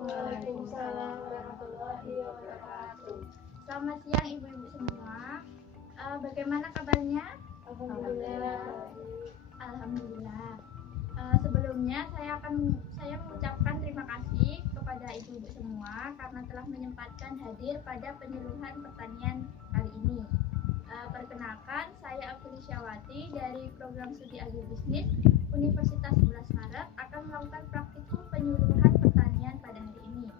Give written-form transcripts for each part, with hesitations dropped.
Waalaikumsalam warahmatullahi wabarakatuh. Selamat siang ibu-ibu semua. Bagaimana kabarnya? Alhamdulillah. Alhamdulillah. Sebelumnya saya mengucapkan terima kasih kepada ibu-ibu semua karena telah menyempatkan hadir pada penyuluhan pertanian kali ini. Perkenalkan, saya Afili Syawati dari program studi agribisnis Universitas 11 Maret akan melakukan praktikum penyuluhan pertanian pada hari ini.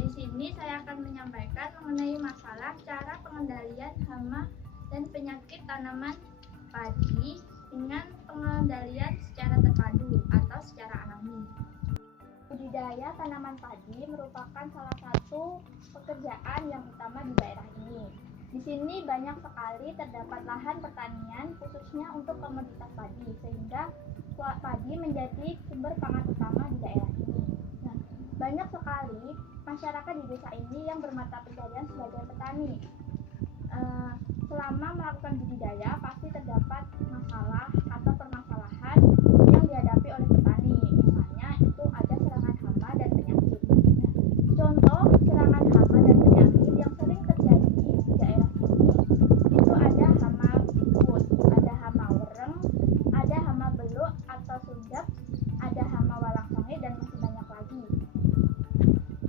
Di sini saya akan menyampaikan mengenai masalah cara pengendalian hama dan penyakit tanaman padi dengan pengendalian secara terpadu atau secara alami. Budidaya tanaman padi merupakan salah satu pekerjaan yang utama di daerah ini. Di sini banyak sekali terdapat lahan pertanian khususnya untuk komoditas padi, sehingga padi menjadi sumber pangan utama di daerah ini. Nah, banyak sekali masyarakat di desa ini yang bermata pencaharian sebagai petani. Selama melakukan budidaya pasti terdapat masalah atau permasalahan yang dihadapi oleh petani. Misalnya itu ada serangan hama dan penyakit. Nah, contoh serangan hama dan penyakit yang sering terjadi di daerah ini itu ada hama pikut, ada hama wereng, ada hama beluk atau sundep, ada hama walang sange dan masih banyak lagi.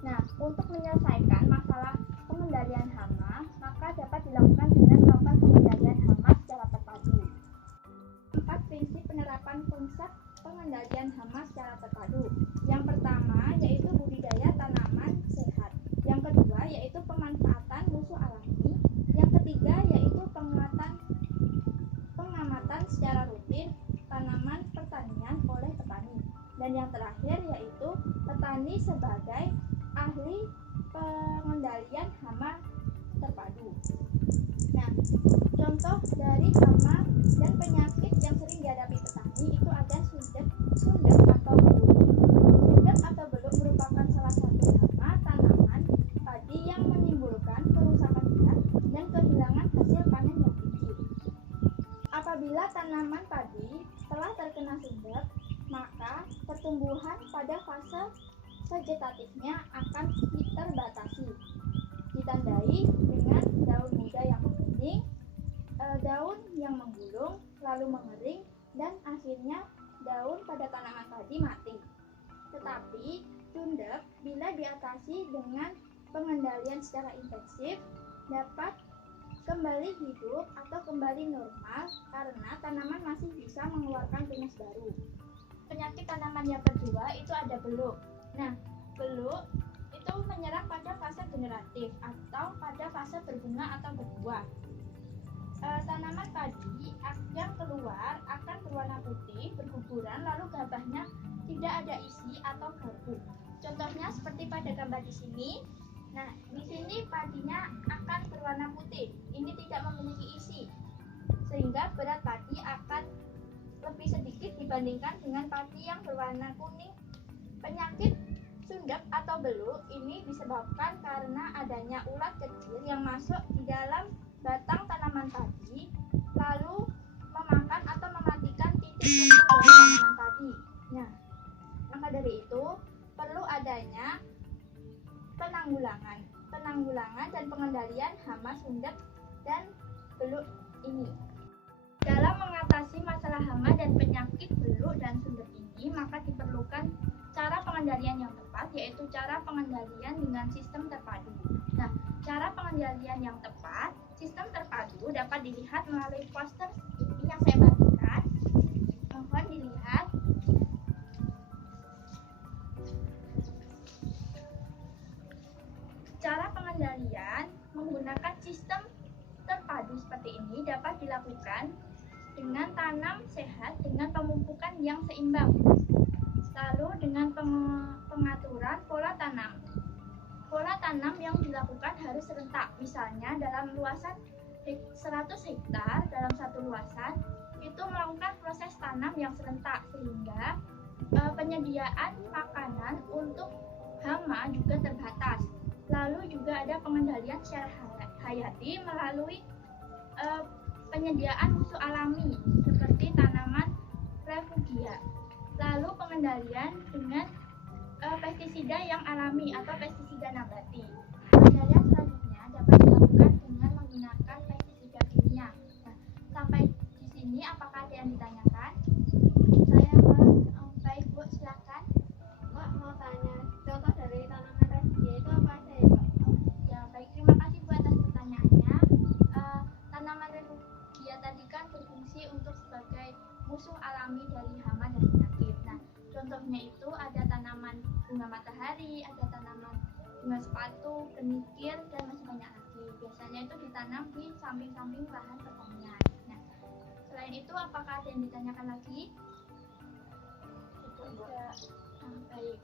Nah, untuk menyelesaikan masalah pengendalian hama, maka dapat dilakukan dengan melakukan pengendalian hama secara terpadu. 4 prinsip penerapan konsep pengendalian hama secara terpadu. Yang pertama yaitu budidaya tanaman sehat. Yang kedua yaitu pemanfaatan musuh alami. Yang ketiga yaitu pengamatan secara rutin tanaman pertanian oleh petani. Dan yang terakhir yaitu petani sebagai ahli pengendalian hama terpadu. Nah, contoh dari hama dan penyakit yang sering dihadapi petani itu ada sundep atau beluk. Sundep atau beluk merupakan salah satu hama tanaman padi yang menimbulkan kerusakan berat dan kehilangan hasil panen yang tinggi. Apabila tanaman padi telah terkena sundep, maka pertumbuhan pada fase vegetatifnya akan terbatasi, ditandai dengan daun muda yang menguning, daun yang menggulung, lalu mengering, dan akhirnya daun pada tanaman padi mati. Tetapi sundep bila diatasi dengan pengendalian secara intensif dapat kembali hidup atau kembali normal karena tanaman masih bisa mengeluarkan tunas baru. Penyakit tanaman yang kedua itu ada beluk. Nah, beluk itu menyerang pada fase generatif atau pada fase berbunga atau berbuah. Tanaman padi yang keluar akan berwarna putih, berguguran, lalu gabahnya tidak ada isi atau gabuk. Contohnya seperti pada gambar di sini. Nah, di sini padinya akan berwarna putih. Ini tidak memiliki isi, sehingga berat padi akan lebih sedikit dibandingkan dengan padi yang berwarna kuning. Penyakit sundep atau beluk ini disebabkan karena adanya ulat kecil yang masuk di dalam batang tanaman padi lalu memakan atau mematikan titik tumbuh dari tanaman padi. Nah, maka dari itu perlu adanya penanggulangan dan pengendalian hama sundep dan beluk ini. Dalam mengatasi masalah hama dan penyakit beluk dan sundep ini, maka diperlukan cara pengendalian yang tepat, yaitu cara pengendalian dengan sistem terpadu. Nah, cara pengendalian yang tepat, sistem terpadu dapat dilihat melalui poster ini yang saya bagikan. Mohon dilihat. Cara pengendalian menggunakan sistem terpadu seperti ini dapat dilakukan dengan tanam sehat dengan pemupukan yang seimbang. Lalu dengan pengaturan pola tanam. Pola tanam yang dilakukan harus serentak. Misalnya dalam luasan 100 hektar dalam satu luasan itu melakukan proses tanam yang serentak sehingga penyediaan makanan untuk hama juga terbatas. Lalu juga ada pengendalian secara hayati melalui penyediaan musuh alami seperti tanaman refugia. Lalu pengendalian dengan pestisida yang alami atau pestisida nabati. Pengendalian selanjutnya dapat dilakukan dengan menggunakan pestisida kimia. Nah, sampai di sini apakah ada yang ditanyakan? Saya Pak, Baik Bu, silakan. Pak mau tanya contoh dari tanaman rahasia itu apa aja ya Pak? Ya, baik, terima kasih Bu atas pertanyaannya. Tanaman refugia tadi kan berfungsi untuk sebagai musuh alami dari hama dan penyakit. Nah, contohnya itu ada tanaman bunga matahari, ada tanaman bunga sepatu, kenikir, dan masih banyak lagi. Biasanya itu ditanam di samping-samping lahan pertanian. Nah, selain itu apakah ada yang ditanyakan lagi? Tidak. Baik.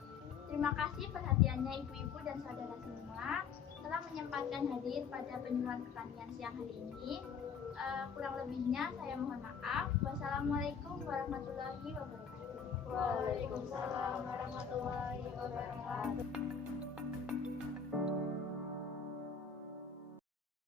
Terima kasih perhatiannya ibu-ibu dan saudara semua telah menyempatkan hadir pada penyuluhan pertanian siang hari ini. Kurang lebihnya saya mohon maaf. Wassalamualaikum warahmatullahi wabarakatuh. Waalaikumsalam warahmatullahi wabarakatuh.